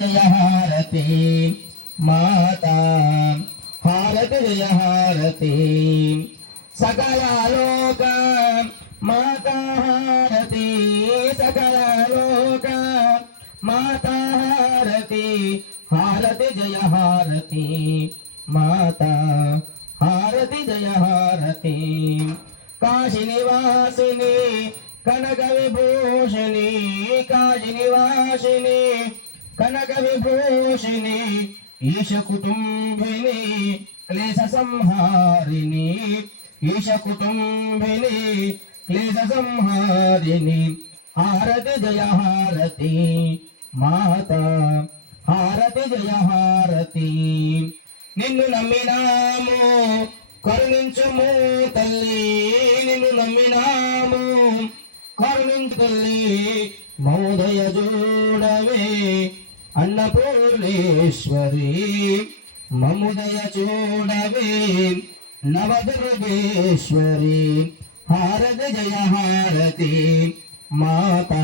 जय हारती माता हारति जय हारती सकलालोक माता हारती सकलालोक माता हारती हारति जय हारती माता हारति जय हारती काशी निवासिनी कनक विभूषिणी काशी निवासिनी कनक विभूषिणी ईश कुटुंबिनी क्लेश संहारिणी ईश कुटुंबिनी क्लेश संहारिणी हारति जय हारती माता हारति जय हारती నిన్ను నమ్మినాము కరుణించుము తల్లి నిన్ను నమ్మినాము కరుణించు తల్లి మౌదయ చూడవే అన్నపూర్ణేశ్వరి మముదయ చూడవే నవదుర్గేశ్వరి హారతి జయ హారతి మాతా